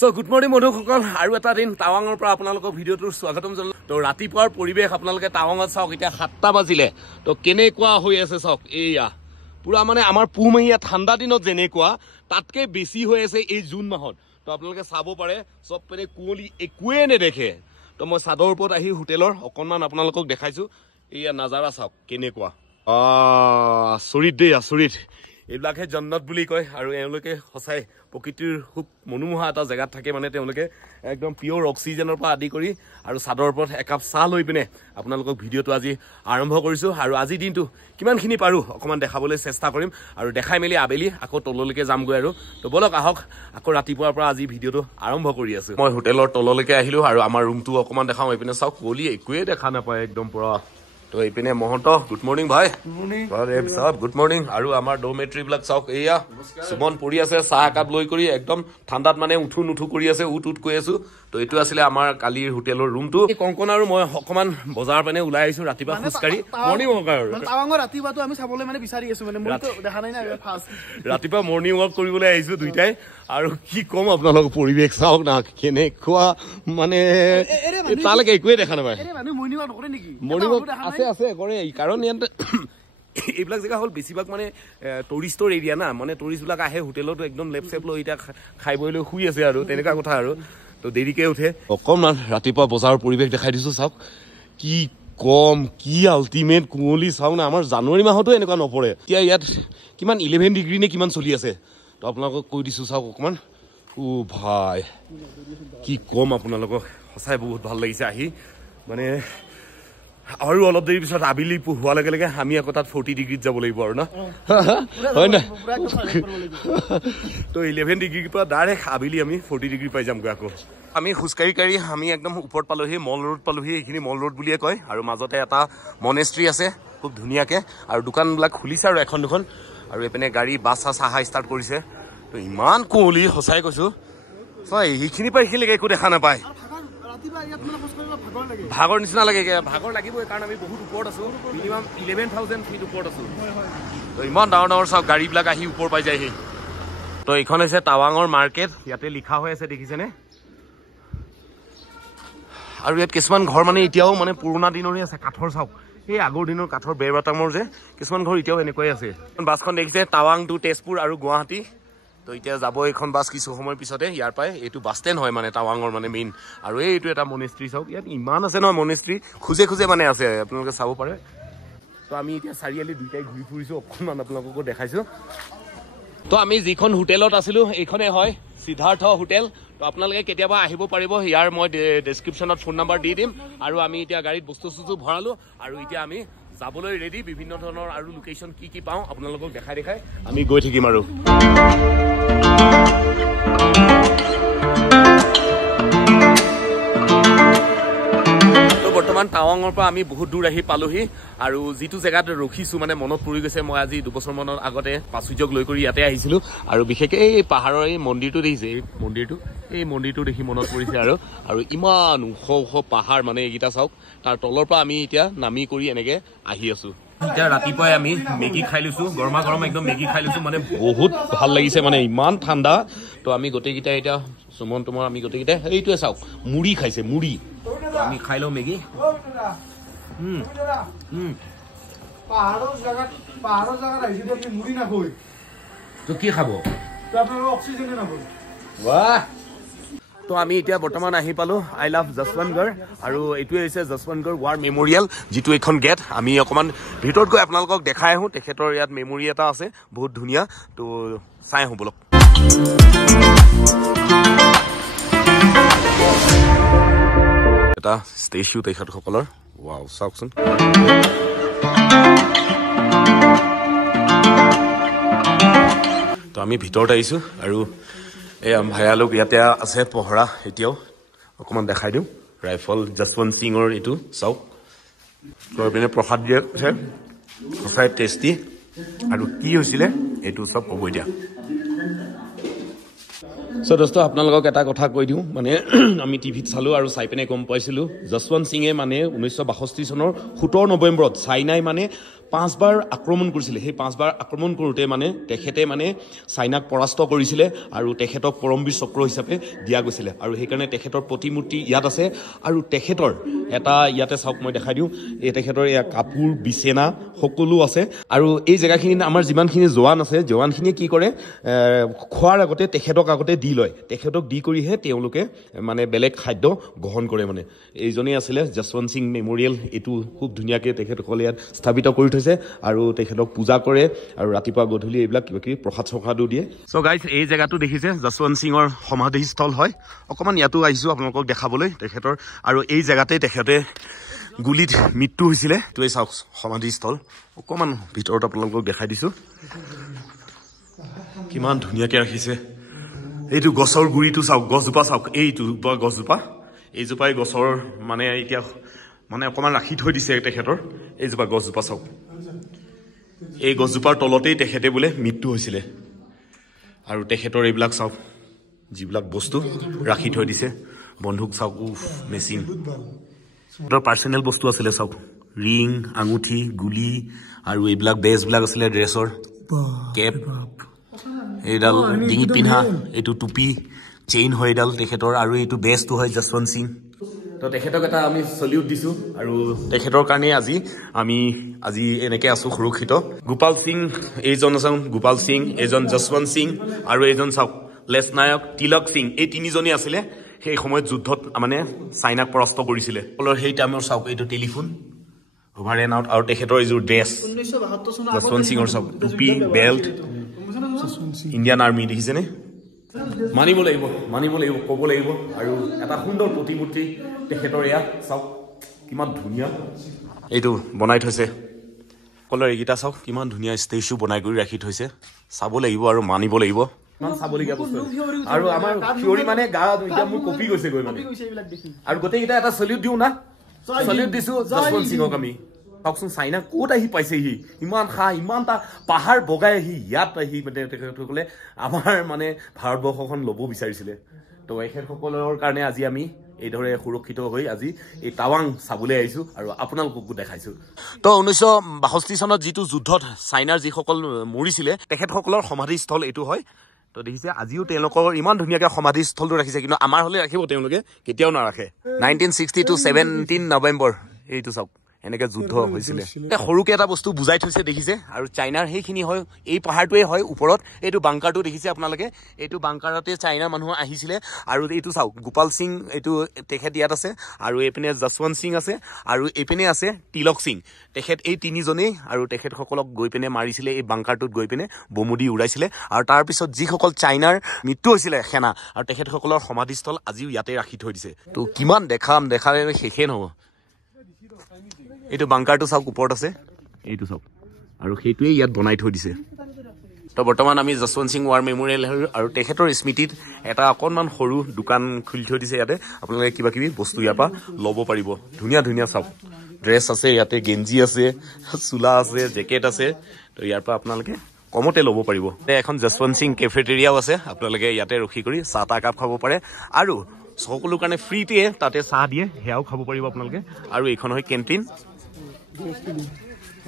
So good morning বন্ধুসকল আৰু এটা দিন টাৱাঙৰ পৰা আপোনালোকক ভিডিওটো স্বাগতম জনালো তো ৰাতিপুৱাৰ পৰিবেশ আপোনালোকে টাৱাঙত চাওক এতিয়া 7টা বাজিলে তো কেনেকুৱা হৈ আছে চাওক এইয়া পুৰা মানে আমাৰ পুহমহীয়া ঠাণ্ডা দিনত যেনেকুৱা তাতকে বেছি হৈ আছে এই জুন মাহত তো আপোনালোকে চাব পাৰে সব পেনে কুঁৱলী একোৱে নেদেখে তো মই সাদৰ ওপৰত আহি হোটেলৰ অকনমান আপোনালোকক দেখাইছো এইয়া নজাৰা চাওক কেনেকুৱা আচৰিত দেই আচৰিত এইবিলাকে জন্নত বুলি কয় আৰু এওঁলোকে সঁচাই প্ৰকৃতিৰ খুব মনোমোহা এটা জেগাত থাকে মানে তেওঁলোকে একদম পিয়ৰ অক্সিজেনৰ পৰা আদি কৰি আৰু চাদৰ ওপৰত একাপ চাহ লৈ পিনে আপোনালোকক ভিডিওটো আজি আৰম্ভ কৰিছো আৰু আজি দিনটো কিমানখিনি পাৰো অকমান দেখাবলৈ চেষ্টা কৰিম আৰু দেখাই মেলি আবেলি আকৌ তললৈকে যামগৈ আৰু তো বলক আহক আকৌ ৰাতিপুৱাৰ পৰা আজি ভিডিওটো আৰম্ভ কৰি আছো মই হোটেলৰ তললৈকে আহিলো আৰু আমাৰ ৰুমটো অকমান দেখাম এইপিনে চাওক কুঁৱলী একোৱে দেখা নাপায় একদম পুৰা তো এইপিনে মহন্ত গুড মৰ্নিং ভাই গুড মৰ্নিং আৰু আমাৰ ডোমেট্ৰি বিলাক চাওক এয়া সুমন পৰি আছে চাহ একাপ লৈ কৰি একদম ঠাণ্ডাত মানে উঠু নুঠু কৰি আছে উঠ কৈ আছো তো এইটো আছিলে আমাৰ কালিৰ হোটেলৰ ৰুমটো কংকন আৰু মই অকমান বজাৰ পানে ওলাই আহিছো ৰাতিপুৱা খুচকাৰি মৰ্নিং ৱাক আৰু টাৱাঙৰ ৰাতিপুৱাটো আমি চাবলৈ মানে বিচাৰি আছো মানে মইতো দেখা নাই না ফাৰ্ষ্ট ৰাতিপুৱা মৰ্নিং ৱাক কৰিবলৈ আহিছো দুইটাই আৰু কি কম আপোনালোক পৰিৱেশ চাওক না কেনেকুৱা মানে তালৈকে একোৱে দেখা নাপায় মৰ্নিং ৱাক নকৰে নেকি মৰ্নিং ৱাক আছে কৰে কাৰণ ইয়াত এইবিলাক জেগা হ'ল বেছিভাগ মানে টুৰিষ্টৰ এৰিয়া না মানে টুৰিষ্টবিলাক আহে হোটেলত একদম লেপ চেপ লৈ এতিয়া খাই বৈ লৈ শুই আছে আৰু তেনেকুৱা কথা আৰু তো দেৰিকে উঠে অকণমান ৰাতিপুৱা বজাৰৰ পৰিৱেশ দেখাই দিছো চাওক কি কম কি আল্টিমেট কুঁৱলী চাওক না আমাৰ জানুৱাৰী মাহতো এনেকুৱা নপৰে এতিয়া ইয়াত কিমান 11 ডিগ্ৰী নে কিমান চলি আছে তো আপোনালোকক কৈ দিছো চাওক অকণমান ও ভাই কি কম আপোনালোকক সঁচাই বহুত ভাল লাগিছে আহি মানে আৰু অলপ দেৰি পিছত আবেলি হোৱাৰ লগে লগে আমি আকৌ তাত 40 ডিগ্ৰীত যাব লাগিব আৰু না হয় না তো 11 ডিগ্ৰীৰ পৰা ডাইৰেক্ট আবেলি আমি 40 ডিগ্ৰী পাই যামগৈ আকৌ আমি খোজকাঢ়ি কাঢ়ি আমি একদম ওপৰত পালোহি মল ৰোড পালোহি এইখিনি মল ৰোড বুলিয়ে কয় আৰু মাজতে এটা মনেষ্ট্ৰী আছে খুব ধুনীয়াকে আৰু দোকানবিলাক খুলিছে আৰু এখন দুখন আৰু এইপিনে গাড়ী বাছ চাছ আহা ষ্টাৰ্ট কৰিছে তো ইমান কুঁৱলী সঁচাই কৈছো এইখিনি পৰা এইখিনিলৈকে একো দেখা নাপায় ভাগৰ নিচিনা লাগে ভাগৰ লাগিবই কাৰণ আমি বহুত ওপৰত আছো মিনিমাম 11,000 ফিট ওপৰত আছো তো ইমান ডাঙৰ ডাঙৰ চাওক গাড়ীবিলাক আহি ওপৰ পাই যায়হি তো এইখন হৈছে টাৱাঙৰ মাৰ্কেট ইয়াতে লিখা হৈ আছে দেখিছেনে আৰু ইয়াত কিছুমান ঘৰ মানে এতিয়াও মানে পুৰণা দিনৰে আছে কাঠৰ চাওক এই আগৰ দিনৰ কাঠৰ বেৰ বাটামৰ যে কিছুমান ঘৰ এতিয়াও এনেকুৱাই আছে বাছখন দেখিছে টাৱাং টু তেজপুৰ আৰু গুৱাহাটী তো এতিয়া যাব এইখন বাছ কিছু সময় পিছতে ইয়াৰ পৰাই এইটো বাছ ষ্টেণ্ড হয় মানে টাৱাঙৰ মানে মেইন আৰু এইটো এটা মনেষ্ট্ৰী চাওক ইয়াত ইমান আছে নহয় মনেষ্ট্ৰী খোজে খোজে মানে আছে আপোনালোকে চাব পাৰে তো আমি এতিয়া চাৰিআলি দুইটাই ঘূৰি ফুৰিছো অকণমান আপোনালোককো দেখাইছো তো আমি যিখন হোটেলত আছিলো এইখনে হয় সিদ্ধাৰ্থ হোটেল তো আপোনালোকে কেতিয়াবা আহিব পাৰিব ইয়াৰ মই ডেছক্ৰিপশ্যনত ফোন নাম্বাৰ দি দিম আৰু আমি এতিয়া গাড়ীত বস্তু চস্তু ভৰালো আৰু এতিয়া আমি যাবলৈ ৰেডি বিভিন্ন ধৰণৰ আৰু লোকেশ্যন কি পাওঁ আপোনালোকক দেখাই আমি গৈ থাকিম আৰু বৰ্তমান টাৱাঙৰ পৰা আমি বহুত দূৰ আহি পালোহি আৰু যিটো জেগাত ৰখিছো মানে মনত পৰি গৈছে মই আজি 2 বছৰ মানৰ আগতে পাচুৰ্যক লৈ কৰি ইয়াতে আহিছিলো আৰু বিশেষকৈ এই পাহাৰৰ এই মন্দিৰটো দেখিছে এই মন্দিৰটো দেখি মনত পৰিছে আৰু ইমান ওখ ওখ পাহাৰ মানে এইকেইটা চাওক তাৰ তলৰ পৰা আমি এতিয়া নামি কৰি এনেকে আহি আছো এতিয়া ৰাতিপুৱাই আমি মেগী খাই লৈছো গৰমা গৰম একদম মেগী খাই লৈছো মানে বহুত ভাল লাগিছে মানে ইমান ঠাণ্ডা তো আমি গোটেইকেইটা এতিয়া সুমন তোমাৰ আমি গোটেইকেইটা এইটোৱে চাওক মুড়ি খাইছে মুড়ি আমি খাই লওঁ মেগী পাহাৰৰ জাগাত আহিছে আপুনি মুড়ি নাখায় তো কি খাব তো আপোনাৰ অক্সিজেনে নাপায় বাহ তো আমি এতিয়া বৰ্তমান আহি পালো আই লাভ যশৱন্তগড় আৰু এইটোৱে হৈছে যশৱন্তগড় ৱাৰ মেমৰিয়েল যিটো এখন গেট আমি অকণমান ভিতৰত গৈ আপোনালোকক দেখাই আহোঁ তেখেতৰ ইয়াত মেমৰি এটা আছে বহুত ধুনীয়া তো চাই আহোঁ বলক এটা ষ্টেচু তেখেতসকলৰ ৱাও চাওকচোন তো আমি ভিতৰত আহিছোঁ আৰু এই ভায়ালোক ইয়াতে আছে পহৰা এতিয়াও অকণমান দেখাই দিওঁ ৰাইফল যশৱন্ত সিঙৰ এইটো চাওক গৈ পিনে প্ৰসাদ দিয়ে আছে সঁচাই টেষ্টি আৰু কি হৈছিলে এইটো চব ক'ব এতিয়া সো দোস্ত আপোনালোকক এটা কথা কৈ দিওঁ মানে আমি টিভিত চালো আৰু চাই পিনে গম পাইছিলো যশৱন্ত সিঙে মানে 1962 চনৰ 17 নৱেম্বৰত চাইনাই মানে 5বাৰ আক্ৰমণ কৰিছিলে সেই 5বাৰ আক্ৰমণ কৰোঁতে মানে তেখেতে মানে চাইনাক পৰাস্ত কৰিছিলে আৰু তেখেতক পৰমবীৰ চক্ৰ হিচাপে দিয়া গৈছিলে আৰু সেইকাৰণে তেখেতৰ প্ৰতিমূৰ্তি ইয়াত আছে আৰু তেখেতৰ এটা ইয়াতে চাওক মই দেখাই দিওঁ এই তেখেতৰ এয়া কাপোৰ বিচনা সকলো আছে আৰু এই জেগাখিনিত আমাৰ যিমানখিনি জোৱান আছে জোৱানখিনিয়ে কি কৰে খোৱাৰ আগতে তেখেতক আগতে দি লয় তেখেতক দি কৰিহে তেওঁলোকে মানে বেলেগ খাদ্য গ্ৰহণ কৰে মানে এইজনেই আছিলে যশৱন্ত সিং মেমৰিয়েল এইটো খুব ধুনীয়াকৈ তেখেতসকলে ইয়াত স্থাপিত কৰি থৈছে আৰু তেখেতক পূজা কৰে আৰু ৰাতিপুৱা গধূলি এইবিলাক কিবা কিবি প্ৰসাদ চসাদো দিয়ে চ' গাইজ এই জেগাটো দেখিছে যশৱন্ত সিঙৰ সমাধিস্থল হয় অকণমান ইয়াতো আহিছোঁ আপোনালোকক দেখাবলৈ তেখেতৰ আৰু এই জেগাতেই তেখেতে গুলীত মৃত্যু হৈছিলে এইটোৱে চাওক সমাধিস্থল অকণমান ভিতৰত আপোনালোকক দেখাই দিছোঁ কিমান ধুনীয়াকৈ ৰাখিছে এইটো গছৰ গুৰিটো চাওক গছজোপা চাওক এইটো গছজোপা এইজোপাই গছৰ মানে এতিয়া মানে অকণমান ৰাখি থৈ দিছে তেখেতৰ এইজোপা গছজোপা চাওক এই গছজোপাৰ তলতেই তেখেতে বোলে মৃত্যু হৈছিলে আৰু তেখেতৰ এইবিলাক চাওক যিবিলাক বস্তু ৰাখি থৈ দিছে বন্ধুক চাওক মেচিন পাৰ্চনেল বস্তু আছিলে চাওক ৰিং আঙুঠি গুলি আৰু এইবিলাক বেজবিলাক আছিলে ড্ৰেছৰ কেপ এইডাল ডিঙিত পিন্ধা এইটো টুপি চেইন হয় এইডাল তেখেতৰ আৰু এইটো বেজটো হয় যশৱন্ত সিং তো তেখেতক এটা আমি চলিউট দিছোঁ আৰু তেখেতৰ কাৰণে আজি এনেকৈ আছোঁ সুৰক্ষিত গোপাল সিং এইজন চাওক গোপাল সিং এইজন যশৱন্ত সিং আৰু এইজন চাওক লেছনায়ক তিলক সিং এই তিনিজনেই আছিলে সেই সময়ত যুদ্ধত মানে চাইনাক পৰাস্ত কৰিছিলে সেই টাইমৰ চাওক এইটো টেলিফোন অভাৰ এণ্ড আউট আৰু তেখেতৰ এইযোৰ ড্ৰেছ যশৱন্ত সিঙৰ চাওক টুপি বেল্ট ইণ্ডিয়ান আৰ্মি দেখিছেনে মানিব লাগিব ক'ব লাগিব আৰু এটা সুন্দৰ প্ৰতিমূৰ্তি তেখেতৰ এয়া চাওক কিমান ধুনীয়া এইটো বনাই থৈছে সকলৰ এইকেইটা চাওক কিমান ধুনীয়া ষ্টেচু বনাই কৰি ৰাখি থৈছে চাব লাগিব আৰু মানিব লাগিব ইমান চাবলগীয়া বস্তু আৰু আমাৰ থিয়ৰি মানে গা এতিয়া মোৰ কপি গৈছে গৈ মানে আৰু গোটেইকেইটা এটা চলিউট দিওঁ না চলিউট দিছোঁ যশৱন্ত সিঙক আমি চাওকচোন চাইনা ক'ত আহি পাইছেহি ইমান ইমানটা পাহাৰ বগাই আহি ইয়াত আহি মানে তেখেতসকলে আমাৰ মানে ভাৰতবৰ্ষখন ল'ব বিচাৰিছিলে তো এখেতসকলৰ কাৰণে আজি আমি এইদৰে সুৰক্ষিত হৈ আজি এই টাৱাং চাবলৈ আহিছোঁ আৰু আপোনালোককো দেখাইছোঁ তো 1962 চনত যিটো যুদ্ধত চাইনাৰ যিসকল মৰিছিলে তেখেতসকলৰ সমাধিস্থল এইটো হয় তো দেখিছে আজিও তেওঁলোকৰ ইমান ধুনীয়াকৈ সমাধিস্থলটো ৰাখিছে কিন্তু আমাৰ হ'লে ৰাখিব তেওঁলোকে কেতিয়াও নাৰাখে 1962 17 নৱেম্বৰ এইটো চাওক এনেকৈ যুদ্ধ হৈছিলে সৰুকৈ এটা বস্তু বুজাই থৈছে দেখিছে আৰু চাইনাৰ সেইখিনি হয় এই পাহাৰটোৱে হয় ওপৰত এইটো বাংকাৰটো দেখিছে আপোনালোকে এইটো বাংকাৰতে চাইনাৰ মানুহ আহিছিলে আৰু এইটো চাওক গোপাল সিং এইটো তেখেত ইয়াত আছে আৰু এইপিনে যশৱন্ত সিং আছে আৰু এইপিনে আছে তিলক সিং তেখেত এই তিনিজনেই আৰু তেখেতসকলক গৈ পিনে মাৰিছিলে এই বাংকাৰটোত গৈ পিনে বমু দি উৰাইছিলে আৰু তাৰপিছত যিসকল চাইনাৰ মৃত্যু হৈছিলে সেনা আৰু তেখেতসকলৰ সমাধিস্থল আজিও ইয়াতে ৰাখি থৈ দিছে তো কিমান দেখালে শেষে নহ'ব এইটো বাংকাৰটো চাওক ওপৰত আছে এইটো চাওক আৰু সেইটোৱে ইয়াত বনাই থৈ দিছে তো বৰ্তমান আমি যশৱন্ত সিং ৱাৰ মেমৰিয়েল আৰু তেখেতৰ স্মৃতিত এটা অকণমান সৰু দোকান খুলি থৈ দিছে ইয়াতে আপোনালোকে কিবা কিবি বস্তু ইয়াৰ পৰা ল'ব পাৰিব ধুনীয়া চাওক ড্ৰেছ আছে ইয়াতে গেঞ্জি আছে চোলা আছে জেকেট আছে তো ইয়াৰ পৰা আপোনালোকে কমতে ল'ব পাৰিব এখন যশৱন্ত সিং কেফেটেৰিয়াও আছে আপোনালোকে ইয়াতে ৰখি কৰি চাহ তাহ একাপ খাব পাৰে আৰু সকলো কাৰণে ফ্ৰীতে তাতে চাহ দিয়ে সেয়াও খাব পাৰিব আপোনালোকে আৰু এইখন হয় কেণ্টিন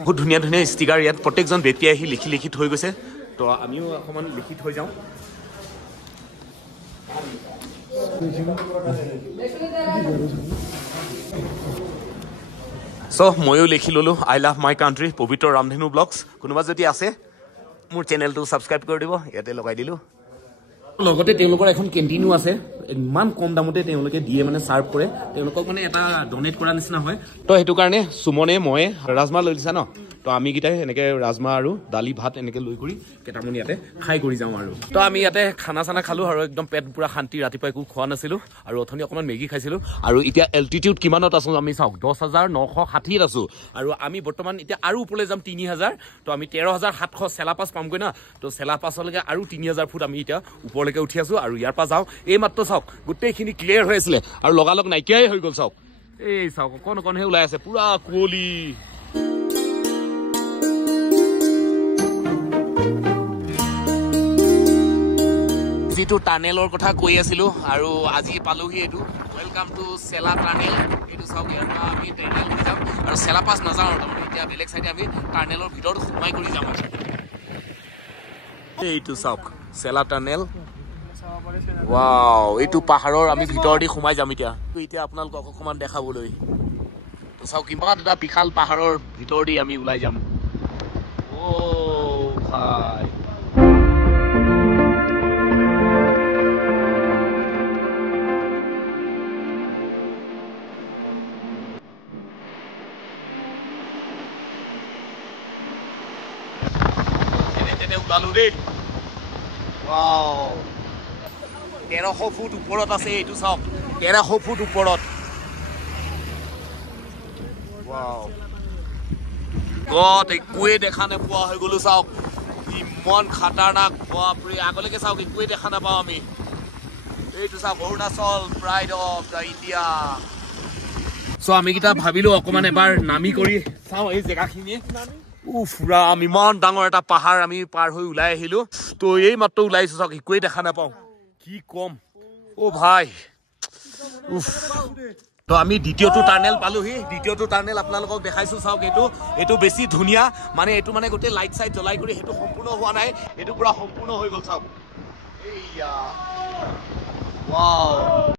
বহুত ধুনীয়া ষ্টিকাৰ ইয়াত প্ৰত্যেকজন ব্যক্তিয়ে আহি লিখি থৈ গৈছে তো আমিও অকণমান লিখি থৈ যাওঁ চ' ময়ো লিখি ল'লোঁ আই লাভ মাই কাণ্ট্ৰি পবিত্ৰ ৰামধেনু ব্লগছ কোনোবা যদি আছে মোৰ চেনেলটো ছাবস্ক্ৰাইব কৰি দিব ইয়াতে লগাই দিলোঁ লগতে তেওঁলোকৰ এখন কেণ্টিনো আছে ইমান কম দামতে তেওঁলোকে দিয়ে মানে ছাৰ্ভ কৰে তেওঁলোকক মানে এটা ডনেট কৰা নিচিনা হয় তো সেইটো কাৰণে সুমনে মই ৰাজমাহ লৈ দিছা ন তো আমি কেইটাই এনেকৈ ৰাজমাহ আৰু দালি ভাত এনেকৈ লৈ কৰি কেইটামান ইয়াতে খাই কৰি যাওঁ আৰু তো আমি ইয়াতে খানা চানা খালোঁ আৰু একদম পেট পুৰা শান্তি ৰাতিপুৱা একো খোৱা নাছিলোঁ আৰু অথনি অকণমান মেগী খাইছিলোঁ আৰু এতিয়া এল্টিটিউড কিমানত আছোঁ আমি চাওক 10,960 আছোঁ আৰু আমি বৰ্তমান এতিয়া আৰু ওপৰলৈ যাম 3,000 তো আমি 13,700 চেলাপাছ পামগৈ না তো চেলাপাছলৈকে আৰু 3,000 ফুট আমি এতিয়া ওপৰলৈকে উঠি আছোঁ আৰু ইয়াৰ পৰা যাওঁ এই মাত্ৰ চাওক গোটেইখিনি ক্লিয়াৰ হৈ আছিলে আৰু লগালগ নাইকিয়াই হৈ গ'ল চাওক এই চাওক অকণহে ওলাই আছে পুৰা কুঁৱলী যিটো টানেলৰ কথা কৈ আছিলোঁ আৰু আজি পালোহি এইটো ৱেলকাম টু চেলা টানেল এইটো চাওক ইয়াৰ পৰা আমি টানেল হৈ যাম আৰু চেলা পাছ নাযাওঁ আৰু তাৰমানে এতিয়া বেলেগ চাইডে আমি টানেলৰ ভিতৰত সোমাই কৰি যাম আৰু এইটো চাওক চেলা টানেল ৱাও এইটো পাহাৰৰ আমি ভিতৰদি সোমাই যাম এতিয়া আপোনালোকক অকণমান দেখাবলৈ তো চাওক কিমান এটা বিশাল পাহাৰৰ ভিতৰদি আমি ওলাই যাম ভাই ওলালো দেই 1300 ফুট ওপৰত আছে এইটো চাওক 1300 ফুট ওপৰত গত একোৱে দেখা নোপোৱা হৈ গলো চাওক ইমান খাতাৰনাক বাপৰে আগলৈকে চাওক একোৱে দেখা নাপাওঁ আমি এইটো চাওক Arunachal pride of the India চ' আমি কেইটা ভাবিলো অকমান এবাৰ নামি কৰি চাওঁ এই জেগাখিনি ৰাম ইমান ডাঙৰ এটা পাহাৰ আমি পাৰ হৈ ওলাই আহিলো তো এই মাত্ৰ ওলাইছো চাওক একোৱে দেখা নাপাওঁ কি কম ভাই তো আমি দ্বিতীয়টো টাৰ্নেল পালোহি দ্বিতীয়টো টাৰ্নেল আপোনালোকক দেখাইছো চাওক এইটো বেছি ধুনীয়া মানে এইটো মানে গোটেই লাইট চাইট জ্বলাই কৰি সেইটো সম্পূৰ্ণ হোৱা নাই এইটো পুৰা সম্পূৰ্ণ হৈ গ'ল চাওক এইয়া ৱাও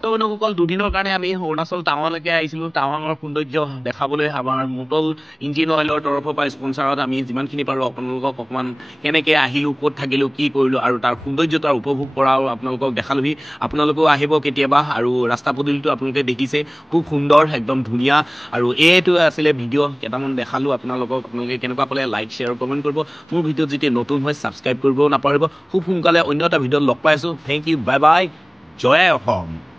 তো বন্ধুসকল দুদিনৰ কাৰণে আমি অৰুণাচল টাৱাঙলৈকে আহিছিলোঁ টাৱাঙৰ সৌন্দৰ্য দেখাবলৈ আমাৰ মটল ইঞ্জিন অইলৰ তৰফৰ পৰা স্পনচাৰত আমি যিমানখিনি পাৰোঁ আপোনালোকক অকণমান কেনেকৈ আহিলোঁ ক'ত থাকিলোঁ কি কৰিলোঁ আৰু তাৰ সৌন্দৰ্যতা উপভোগ কৰা আৰু আপোনালোকক দেখালোহি আপোনালোকেও আহিব কেতিয়াবা আৰু ৰাস্তা পদূলিটো আপোনালোকে দেখিছে খুব সুন্দৰ একদম ধুনীয়া আৰু এইটো আছিলে ভিডিঅ' কেইটামান দেখালোঁ আপোনালোকে কেনেকুৱা পালে লাইক শ্বেয়াৰ কমেণ্ট কৰিব মোৰ ভিডিঅ'ত যেতিয়া নতুন হয় ছাবস্ক্ৰাইব কৰিবও নাপাহৰিব খুব সোনকালে অন্য এটা ভিডিঅ'ত লগ পাইছোঁ থেংক ইউ বাই বাই জয় অসম